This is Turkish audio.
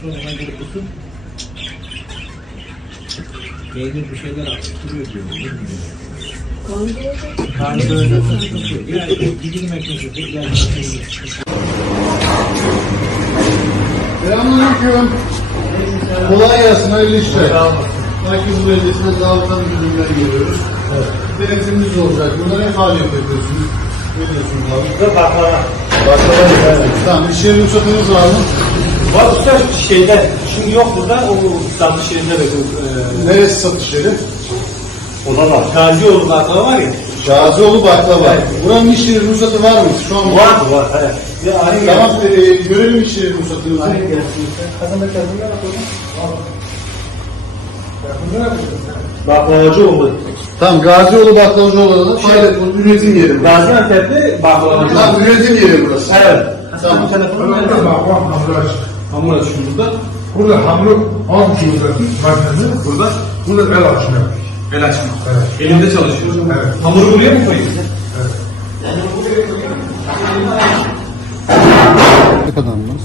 Göre tutun. Peynir bir şeyler atıştırıyor diyor. Karnı öyle sıkıntı yok. Yani o dilim ekmesi tekrar Selamünaleyküm. Kolay gelsin, hayırlı işler. Merkez Belediyesi'ne zabıta müdürlüğünden geliyoruz. Evet. Denetimimiz olacak. Burada ne faaliyet yapıyorsunuz? Ne diyorsunuz abi? Baklava. Baklava. Tamam, iş yeri ruhsatınız var mı? Var usta şeyde, şimdi yok burada, o satış yerinde de e, Neresi satış yeri? o da var. Gazioğlu baklava var ya. Gazioğlu Baklava. Buranın iş yeri ruhsatı var mı? Şu an Var var. Evet. Ya aynı Tamam, e, görelim iş yeri ruhsatınızı. Baklavacı oldu. Tamam, Gazioğlu Baklavacı olanı şey, üretim yeri. Gaziantep'te baklavacı. Tamam, üretim yeri burası. Evet. Tamam. Bakma hamur aç. Hamur açıyor burada. Hamuru almış olacaksın makinesi. Burada burada el açma. El açma. Evet. Elimde çalışıyor. Evet. Hamuru buraya mı koyayım? Ne kadarmış?